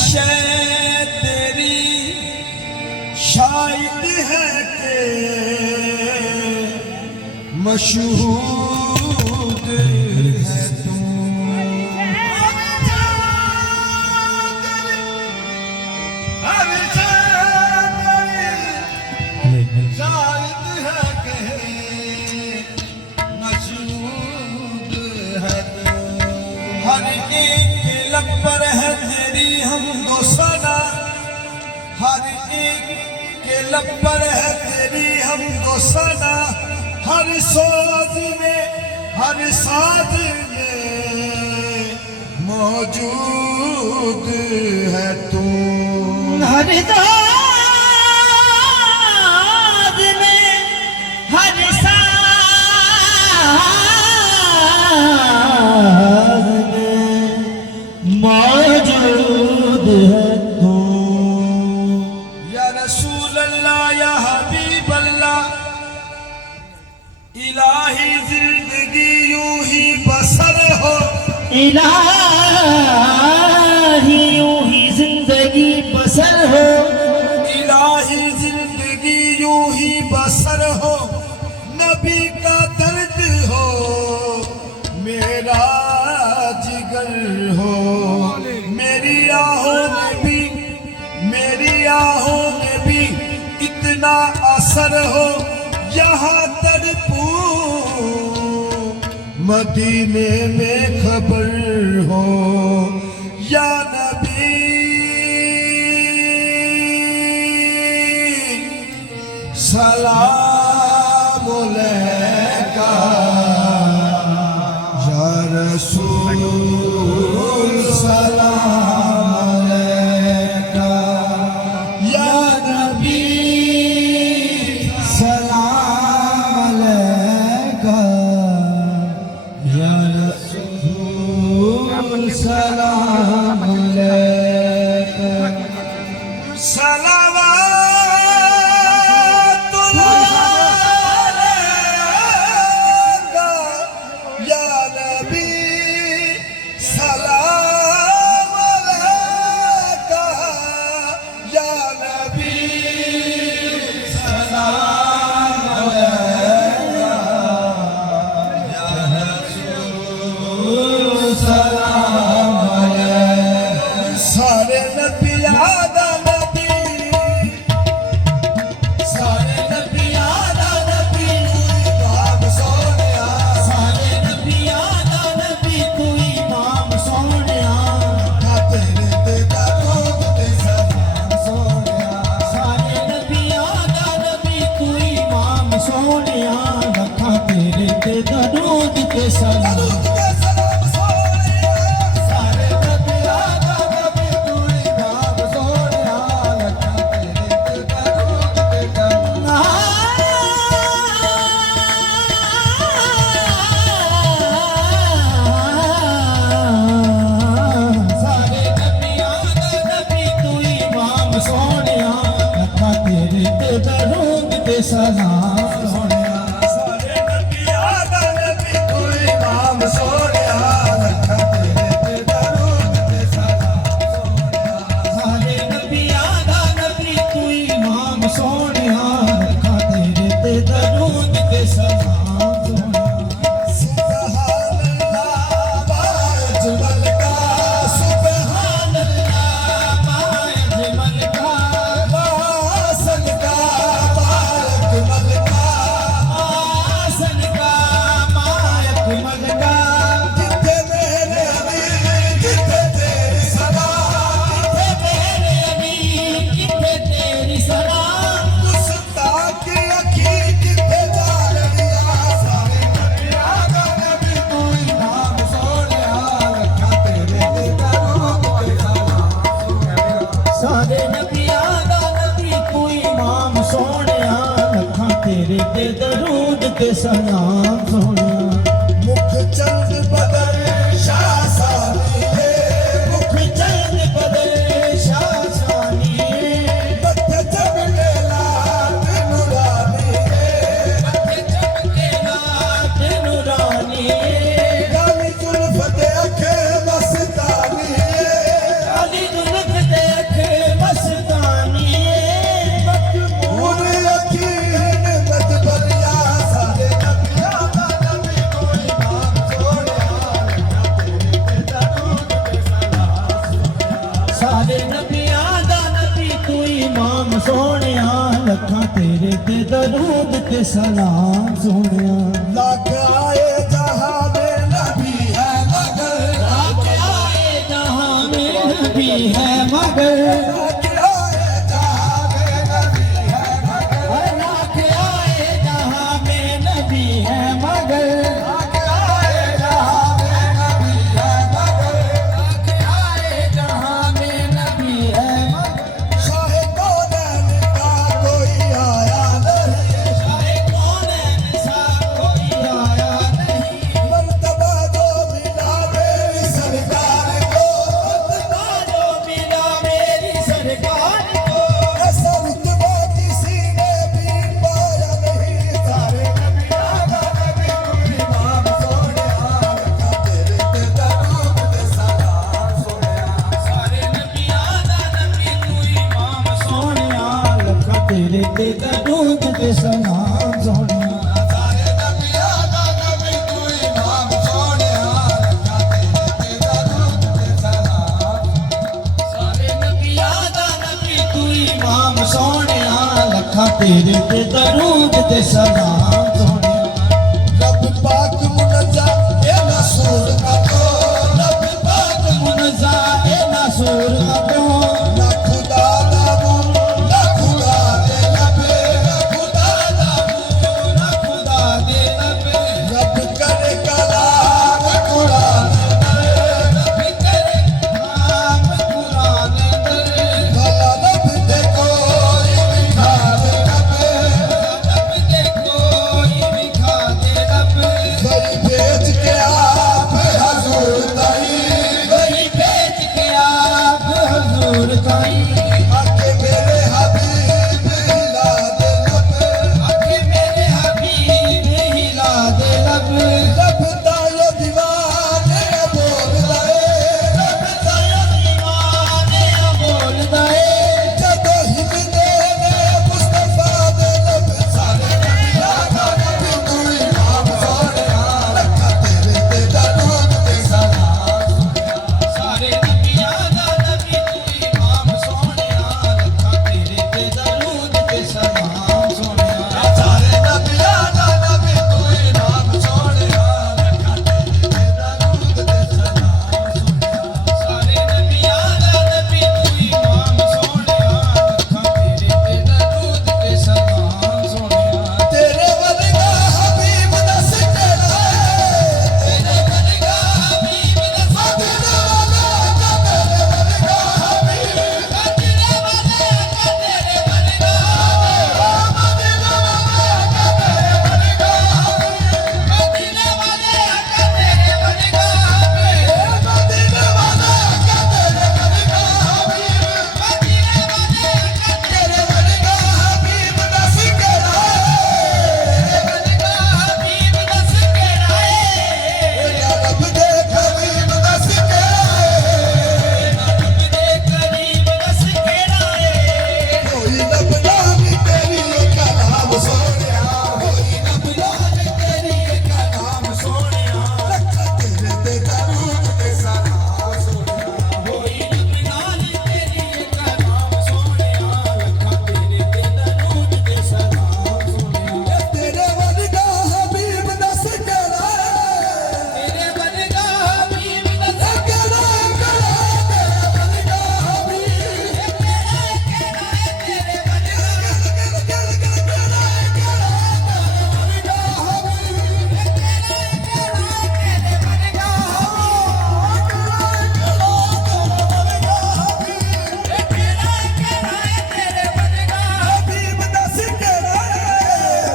शय तेरी शायद है के मशहूद है तू। शायद है के मशहूद है तू। हर एक के लब पर है तेरी हमदो सना, हर एक के लब पर है तेरी हमदो सना। हर सोज में हर साज में मौजूद है तू। हर दाद में हर साज में मौजूद है तू। या रसूल अल्लाह या हबीब अल्लाह, इलाही जिंदगी यूं ही बसर हो। इलाही यूं ही जिंदगी बसर हो। इलाही जिंदगी यूं ही बसर हो। नबी का दर्द हो मेरा जिगर हो। मेरी आहों में भी मेरी आहों में भी इतना असर हो। यहाँ तड़पू मदीने में खबर हो। या नबी सलाम अलैका, या रसूल सलाम अलैका, या नबी सलाम अलैका, या रसूल सलाम अलैका। सारे नबी आदा नबी, सारे नबी आदा नबी इमाम सोनिया। सारे नबी आदा नबी तू इमाम सोनिया। तेरे ते दरूद ते सलाम सोनिया। सारे नबी आदा नबी तू इमाम सोनिया। रखा तेरे ते दरूद ते सलाम। सलाम सोनिया। सारे नबी आदा नबी तू इमाम सोनिया। रखा तेरे ते दरूद ते सलाम सोनिया। सारे नबी आदा नबी तू इमाम सोनिया। रखा तेरे ते दरूद ते सलाम सोनिया। सुभान अल्लाह बाजमल का, सुभान अल्लाह मायजमल का, वासन का बारकमल का। आसन का मायजमल का। जिथे मेरे अमीर जिथे तेरी सलाम, जिथे मेरे अमीर जिथे तेरी सलाम। गुस्ताख की अखी जिथे जा रहिया। सारे नबी आदा नबी तू इमाम सोनिया। रखा तेरे ते दरूद ते सलाम सोनिया। सारे नबी आदा नबी तू इमाम सोनिया। रखा तेरे ते दरूद ते सलाम सोनिया। मुख चंद बदर शाह सानी, मुख चंद बदल शाह सानी। मत्थे चमके लाल नूरानी। मत्थे चमके लाल नूरानी। काली जुल्फ ते अखे मस्तानी। काली जुल्फ ते ਤੇਰੇ ਤੇ ਦਰੂਦ ਤੇ ਸਲਾਮ ਸੋਹਣਿਆ ਲੱਖ ਆਏ ਜਹਾਂ ਦੇ ਨਬੀ ਹੈ ਮਗਰ ਲੱਖ ਆਏ ਜਹਾਂ ਮੇ ਨਬੀ ਹੈ ਮਗਰ ਲੱਖ ਆਏ ਜਹਾਂ ਦੇ ਨਬੀ ਹੈ ਮਗਰ ਲੱਖ ਆਏ ਜਹਾਂ ਮੇ ਨਬੀ ਹੈ ਮਗਰ ਲੱਖ ਆਏ ਜਹਾਂ ਦੇ ਨਬੀ ਹੈ ਮਗਰ ਲੱਖ ਆਏ ਜਹਾਂ ਮੇ ਨਬੀ ਹੈ ਮਗਰ ਸ਼ਾਹੇ ਕੋਨੈਨ ਦਾ ਕੋਈ ਆਇਆ ਨਹੀਂ ਸ਼ਾਹੇ ਕੌਨੈਨ ਸਾ ਕੋਈ ਆਇਆ ਨਹੀਂ ਮਰਤਬਾ ਜੋ ਮਿਲਾ ਮੇਰੀ ਸਰਕਾਰ ਕੋ ताजो बिना मेरी सरकार को ऐसा रुतबा किसी ने भी पाया नहीं सारे नबियां दा नबी तू इमाम सोहणिया तेरे ते दरूद ते सलाम सोहणिया सारे नबियां दा नबी तू इमाम सोहणिया लखा तेरे ते दरूद ते सलाम सोहणिया सारे नबियां दा नबी तू इमाम सोहणिया तेरे ते दरूद ते सलाम सारे नबियां दा नबी तू इमाम सोहणिया लखा तेरे ते दरूद ते सलाम सोहणिया रब पाक मुनज़्ज़ा ए नसूर का तो रब पाक मुनज़्ज़ा ए नासूर अबो ना खुदा दा मुंह ना खुदा दे नबी ना खुदा दा मुंह ना खुदा दे नबी रब करे कलाम कुरान रब करे नाम कुरान दर भला लब दे कोई मिठा दे नबी रब के कोई विखा दे रब कोई भेज के आप हजूर ताई कोई भेज के आप हजूर ताई आके मेरे हबीब हिला दे नबी आके मेरे हबीब हिला दे लब रब तायो दीवाने बोलदा ए रब तायो दीवाने बोल दे ਜਦੋਂ ਹਿੱਲਦੇ ਨੇ ਮੁਸਤਫਾ ਦੇ लब ਸਾਰੇ ਨਬੀਆਂ ਦਾ ਨਬੀ ਤੂੰ ਇਮਾਮ ਸੋਹਣਿਆ ਲੱਖਾਂ ਤੇਰੇ ਤੇ ਦਰੂਦ ਤੇ ਸਲਾਮ ਸਾਰੇ ਨਬੀਆਂ ਦਾ ਨਬੀ ਤੂੰ ਇਮਾਮ ਸੋਹਣਿਆ ਲੱਖਾਂ ਤੇਰੇ ਤੇ ਦਰੂਦ ਤੇ ਸਲਾਮ ਸੋਹਣਿਆ ਸਾਰੇ ਨਬੀਆਂ ਦਾ ਨਬੀ ਤੂੰ ਇਮਾਮ ਸੋਹਣਿਆ ਲੱਖਾਂ ਤੇਰੇ ਤੇ ਦਰੂਦ ਤੇ ਸਲਾਮ ਸਾਰੇ ਨਬੀਆਂ ਦਾ ਨਬੀ ਤੂੰ ਇਮਾਮ ਸੋਹਣਿਆ ਲੱਖਾਂ ਤੇਰੇ ਤੇ ਦਰੂਦ ਤੇ ਸਲਾਮ ਸੋਹਣਿਆ ਤੇਰੇ ਵਰਗਾ ਹਬੀਬ ਦੱਸ ਕਿਹੜਾ ਹੈ ਤੇਰੇ ਵਰਗਾ ਹਬੀਬ ਦਾ ਮਦੀਨਾ ਵਾਲਾ ਤੇਰੇ ਵਰਗਾ ਹਬੀਬ ਮਦੀਨੇ ਵਾਲੇ ਕਾ ਤੇਰੇ ਵਰਗਾ ਮਦੀਨਾ ਵਾਲਾ ਤੇਰੇ ਵਰਗਾ ਮਦੀਨੇ ਵਾਲੇ ਕਾ ਤੇਰੇ ਵਰਗਾ ਮਦੀਨਾ ਵਾਲਾ ਤੇਰੇ ਵਰਗਾ ਹਬੀਬ ਮਦੀਨੇ ਵਾਲੇ ਕਾ ਤੇਰੇ ਵਰਗਾ ਹਬੀਬ ਦੱਸ ਕਿਹੜਾ ਹੈ ਵਰਗਾ ਹਬੀਬ ਦੱਸ ਕਿਹੜਾ ਏ ਯਾ ਰੱਬ ਦੇ ਕਰੀਮ ਦੱਸ ਕਿਹੜਾ ਹੈ ਰੱਬ ਦੇ ਕਰੀਮ ਦੱਸ ਕਿਹੜਾ ਏ ਕੋਈ ਲੱਭਦਾ ਵੀ ਤੇਰੀ ਕਲਾਮ ਸੋਹਣਿਆ ਕੋਈ ਲੱਭਦਾ ਵੀ ਤੇਰੀ ਕਲਾਮ ਸੋਹਣਿਆ ਲੱਖਾਂ ਤੇਰੇ ਤੇ ਦਰੂਦ ਤੇ ਸਲਾਮ ਸੋਹਣਿਆ ਹੋਈ ਰੱਬ ਨਾਲ ਤੇਰੀ ਕਲਾਮ ਸੋਹਣਿਆ ਲੱਖਾਂ ਤੇਰੇ ਤੇ ਦਰੂਦ ਤੇ ਸਲਾਮ ਸੋਹਣਿਆ ਤੇਰੇ ਵਰਗਾ ਹਬੀਬ ਦੱਸ ਕਿਹੜਾ ਹੈ ਤੇਰੇ ਵਰਗਾ ਹਬੀਬ ਦੱਸ ਕਿਹੜਾ ਕਿਹੜਾ ਤੇਰੇ ਵਰਗਾ ਹਬੀਬ ਤੇਰੇ ਵਰਗਾ ਹਬੀਬ ਦੱਸ ਕਿਹੜਾ ਹੈ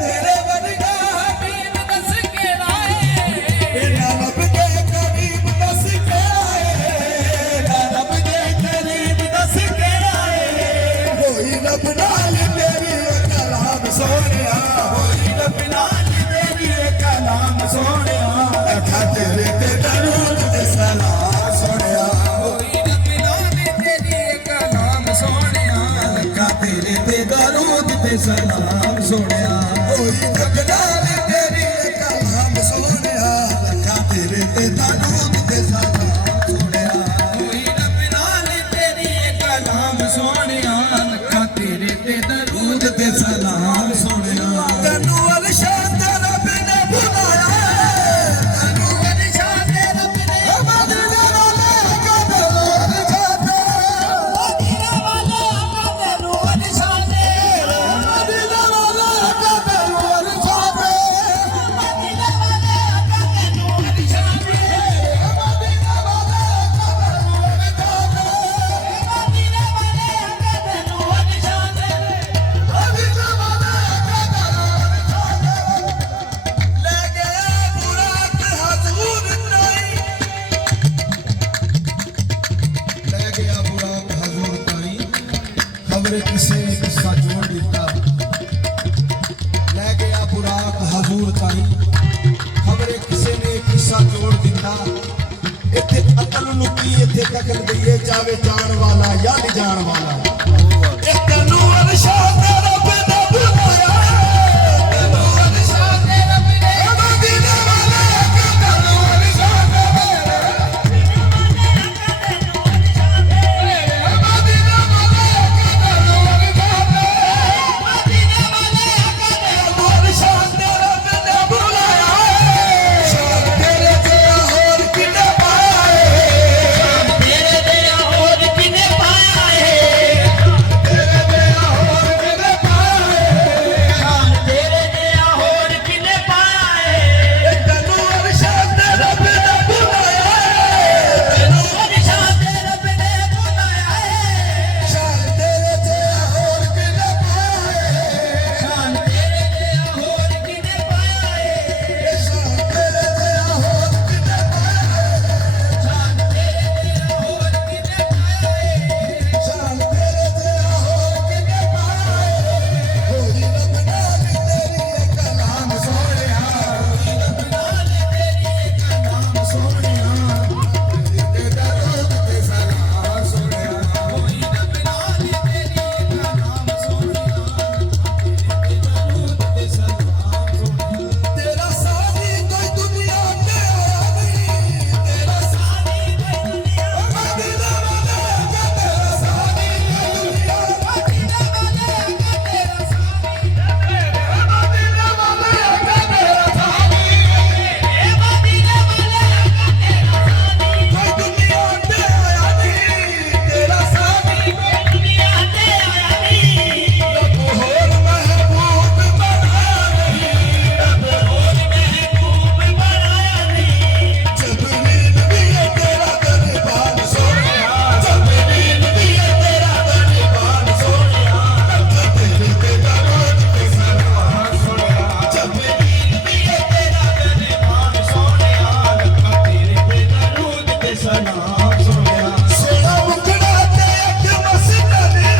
ਤੇਰੇ ਵਰਗਾ ਹਬੀਬ ਦੱਸ ਕਿਹੜਾ ਏ ਇਹਨਾਂ ਰੱਬ ਦੇ ਕਰੀਮ ਦੱਸ ਕਿਹੜਾ ਹੈ ਰੱਬ ਦੇ ਕਰੀਮ ਦੱਸ ਕਿਹੜਾ ਹੈ ਹੋਈ ਰੱਬ ਨਾਲ ਤੇਰੀ ਕਲਾਮ ਸੋਹਣਿਆ ਹੋਈ ਰੱਬ ਨਾਲ ਤੇਰੀ ਕਲਾਮ ਸੋਹਣਿਆ ਅੱਖਾਂ ਤੇਰੇ ਤੇ ਦਰੂਦ ਤੇ ਸਲਾਮ ਸੋਹਣਿਆ ਹੋਈ ਰੱਬ ਨਾਲ ਤੇਰੀ ਕਲਾਮ ਸੋਹਣਿਆ ਅੱਖਾਂ ਤੇਰੇ ਤੇ ਦਰੂਦ ਤੇ ਸਲਾਮ ਸੋਹਣਿਆ ਹੋਈ ਰੱਬ ਨਾਲ ਤੇਰੀ ਕਲਾਮ ਸੋਹਣਿਆ ਅੱਖਾਂ ਤੇਰੇ ਤੇ ਦਰੂਦ ਤੇ ਸਲਾਮ ਸੋਹਣਿਆ ਹੋਈ ਰੱਬ ਨਾਲ ਤੇਰੀ ਕਲਾਮ ਸੋਹਣਿਆ ਲੱਖਾਂ ਤੇਰੇ ਤੇ ਦਰੂਦ ਤੇ ਸਲਾਮ खबरे किसे ने किस्सा जोड़ दिता लै गया बुराक हजूर ताई खबरे किसे ने किस्सा जोड़ दिता इत्थे अकल लुकी इत्थे दखल दईए जावे जान वाला या नहीं जान वाला एक तनु अरशा तेरा बिना बुलाया तनु अरशा तेरा बिना मदीना वाला तनु अरशा तेरा मदीना वाला तनु अरशा तेरा बिना बुलाया शान तेरे जरा और किने पाया तेरे दिया और किने पाया है तेरे जरा और किने पाया शान तेरे दिया और किने पाया है तनु अरशा तेरा बिना बुलाया तनु अरशा तेरे बिना बुलाया है शान तेरे जरा और किने पाया शान तेरे दिया और किने पाया है शान तेरे जरा और किने पाया शान तेरे दिया और किने पाया है शान तेरे जरा और किने पाया कोई रब ना भी तेरी एक कलाम सोनिया नाम सोनिया ते दरूद ते सलाम सोनिया कोई रब नाल तेरी नाम सोनिया तेरे दरूद ते सलाम सोनिया तेरा साथी कोई दुनिया में आया नहीं तेरा सारी दुनिया मदीना वाले का तेरा साथी कोई दुनिया मदीना वाले का तेरा साथी मदीना वाले का तेरा साथी ए मदीना वाले का तेरा साथी कोई दुनिया में आया नहीं तेरा साथी दुनिया ते आया नहीं रब होर महबूब बनाया नहीं रब और महबूब बनाया नहीं जबरील भी है तेरा दरबार सोनिया जबरील भी है तेरा दरबार सोनिया तेरे पे दरूद ते सलाम सोनिया जबरील भी है तेरा दरबार सोनिया लखा तेरे पे दरूद ते सलाम सोनिया सोना मुखड़ा ते अख मस्तानी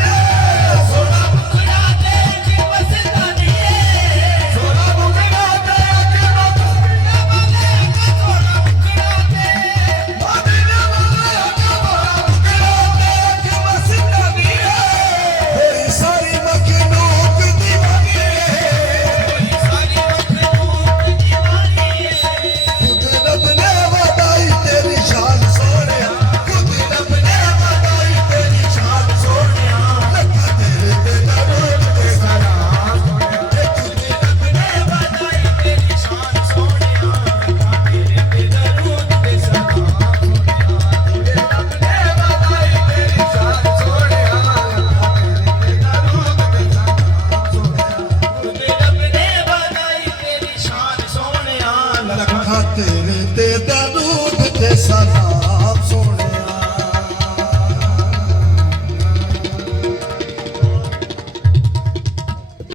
सोना मुखड़ा ते कि मस्तानी है सोना मुखड़ा ते अख मदीना वाले का सोना मुखड़ा ते मदीना वाले का सोना मुखड़ा ते अख मस्तानी है सारी मखलूक दीवानी है सारी मखलूक दीवानी है खुद रब ने वदाई तेरी शान सोनिया खुद रब ने वदाई तेरी शान सोनिया लखा तेरे पे दरूद ते सलाम सोनिया खुद रब ने बधाई तेरी शान सोनिया लखा तेरे पे दरूद ते सलाम सोनिया रब ने वदाई तेरी शान सोनिया लखा तेरे पे दरूद ते सलाम सोनिया तुझे रब ने बधाई तेरी शान सोनिया लखा लखा तेरे ते दरूद ते सलाम